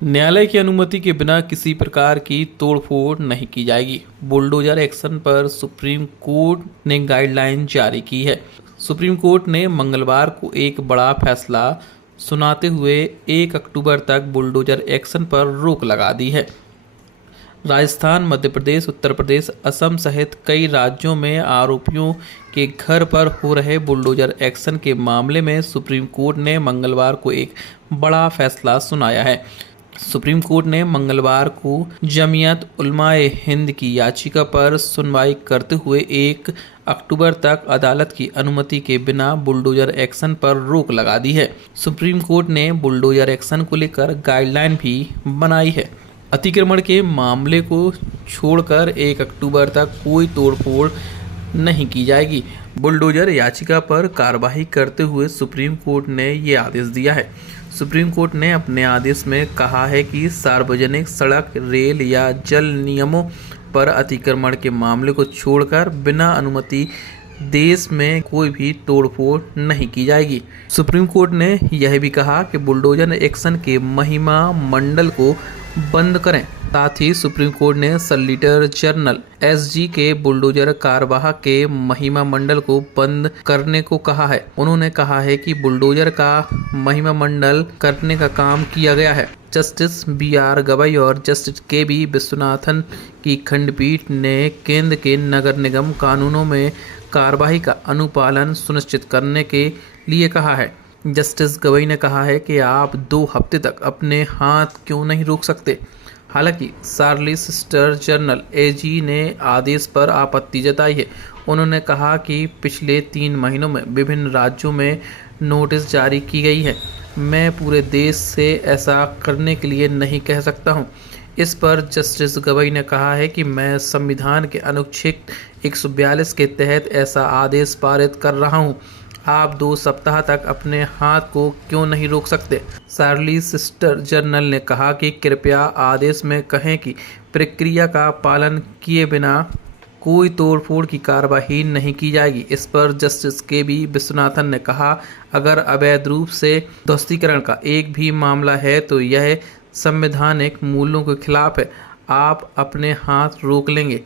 न्यायालय की अनुमति के बिना किसी प्रकार की तोड़फोड़ नहीं की जाएगी। बुलडोजर एक्शन पर सुप्रीम कोर्ट ने गाइडलाइन जारी की है। सुप्रीम कोर्ट ने मंगलवार को एक बड़ा फैसला सुनाते हुए 1 अक्टूबर तक बुलडोजर एक्शन पर रोक लगा दी है। राजस्थान, मध्य प्रदेश, उत्तर प्रदेश, असम सहित कई राज्यों में आरोपियों के घर पर हो रहे बुलडोजर एक्शन के मामले में सुप्रीम कोर्ट ने मंगलवार को एक बड़ा फैसला सुनाया है। सुप्रीम कोर्ट ने मंगलवार को जमीयत उलमाए हिंद की याचिका पर सुनवाई करते हुए 1 अक्टूबर तक अदालत की अनुमति के बिना बुलडोजर एक्शन पर रोक लगा दी है। सुप्रीम कोर्ट ने बुलडोजर एक्शन को लेकर गाइडलाइन भी बनाई है। अतिक्रमण के मामले को छोड़कर 1 अक्टूबर तक कोई तोड़फोड़ नहीं की जाएगी। बुलडोजर याचिका पर कार्रवाई करते हुए सुप्रीम कोर्ट ने ये आदेश दिया है। सुप्रीम कोर्ट ने अपने आदेश में कहा है कि सार्वजनिक सड़क, रेल या जल नियमों पर अतिक्रमण के मामले को छोड़कर बिना अनुमति देश में कोई भी तोड़फोड़ नहीं की जाएगी। सुप्रीम कोर्ट ने यह भी कहा कि बुलडोजर एक्शन के महिमा मंडल को बंद करें। साथ ही सुप्रीम कोर्ट ने सॉलिसिटर जनरल एसजी के बुलडोजर कार्यवाहक के महिमा मंडल को बंद करने को कहा है। उन्होंने कहा है कि बुलडोजर का महिमा मंडल करने का काम किया गया है। जस्टिस BR गवई और जस्टिस KB विश्वनाथन की खंडपीठ ने केंद्र के नगर निगम कानूनों में कार्रवाई का अनुपालन सुनिश्चित करने के लिए कहा है। जस्टिस गवई ने कहा है कि आप 2 हफ्ते तक अपने हाथ क्यों नहीं रोक सकते। हालांकि सॉलिसिटर जनरल AG ने आदेश पर आपत्ति जताई है। उन्होंने कहा कि पिछले 3 महीनों में विभिन्न राज्यों में नोटिस जारी की गई है। मैं पूरे देश से ऐसा करने के लिए नहीं कह सकता हूं। इस पर जस्टिस गवई ने कहा है कि मैं संविधान के अनुच्छेद 142 के तहत ऐसा आदेश पारित कर रहा हूं। आप 2 सप्ताह तक अपने हाथ को क्यों नहीं रोक सकते। सॉलिसिटर जनरल ने कहा कि कृपया आदेश में कहें कि प्रक्रिया का पालन किए बिना कोई तोड़फोड़ की कार्रवाई नहीं की जाएगी। इस पर जस्टिस KB विश्वनाथन ने कहा, अगर अवैध रूप से ध्वस्तीकरण का एक भी मामला है तो यह संवैधानिक मूल्यों के खिलाफ है। आप अपने हाथ रोक लेंगे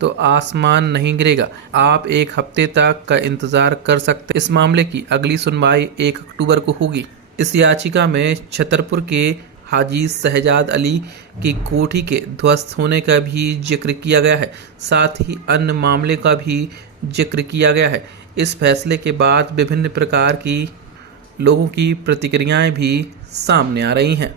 तो आसमान नहीं गिरेगा। आप 1 हफ्ते तक का इंतजार कर सकते। इस मामले की अगली सुनवाई 1 अक्टूबर को होगी। इस याचिका में छतरपुर के हाजी शहजाद अली की कोठी के ध्वस्त होने का भी जिक्र किया गया है। साथ ही अन्य मामले का भी जिक्र किया गया है। इस फैसले के बाद विभिन्न प्रकार की लोगों की प्रतिक्रियाएं भी सामने आ रही हैं।